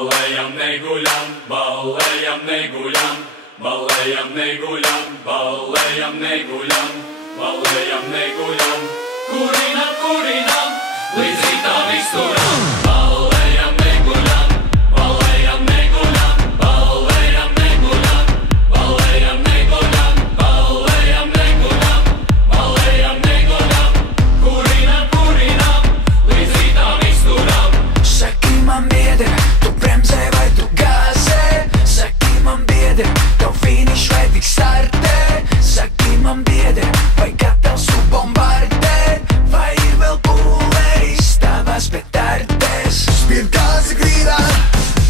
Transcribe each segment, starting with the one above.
ballējam, neguļam, ballējam, neguļam, ballējam, neguļam, ballējam, neguļam, ballējam, neguļam, kurinam, kurinam, līdz rītam izturam. Ballējam, neguļam, ballējam, neguļam, ballējam, neguļam, ballējam, neguļam, ballējam, neguļam, ballējam, neguļam, kurinam, kurinam, līdz rītam izturam. Saki man biedri, tu bremzē vai tu gāzē? Saki man biedri, tev finiš vai tik startē? Saki man biedri, vai gatavs tu bombardēt? Vai ir vēl pūlējis tavās petardēs? Spied gāzi grīdā,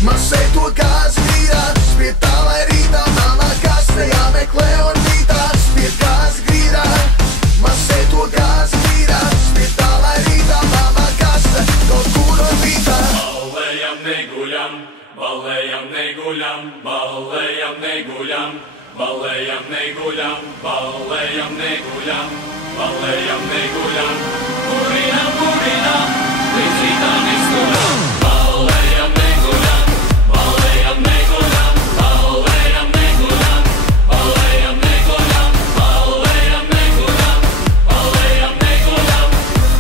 masē to gāzi grīdā. Spied tā, lai rītā manā kastē jāmeklē orbītā. Spied gāzi grīdā, masē to gāzi grīdā. Spied tā, lai rītā manā kastē kaut kur orbītā. Ballējam, neguļam, ballējam, neguļam, ballējam, neguļam, ballējam, neguļam, ballējam, neguļam, ballējam, neguļam, kurinam, kurinam, līdz rītam izturam. Ballējam, neguļam, ballējam, neguļam, ballējam, neguļam, ballējam, neguļam, ballējam, neguļam, ballējam, neguļam,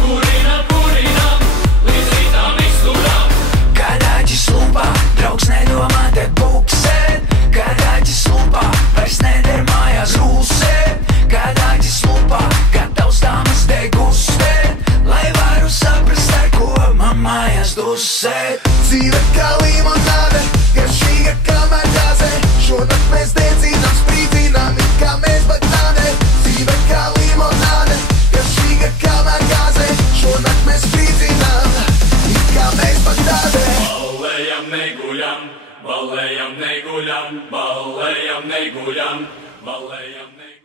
kurinam, kurinam, līdz rītam izturam. Karāģis lumpā, draugs nedomā te buksēt. Karāģis lumpā, vairs neder mājās rūsēt. Karāģis lumpā, gatavs dāmas degustēt. Lai varu saprast, ar ko man mājās dusēt. Dzīve kā limonāde, garšīga kā magāzē. Šonakt mēs dedzinām, sprīdzinām, it kā mēs banāne. Dzīve kā limonāde, garšīga kā magāzē. Šonakt mēs sprīdzinām, it kā mēs banāne. Ballējam, neguļam, ballējam, neguļam, ballējam, neguļam, ballējam, neguļam.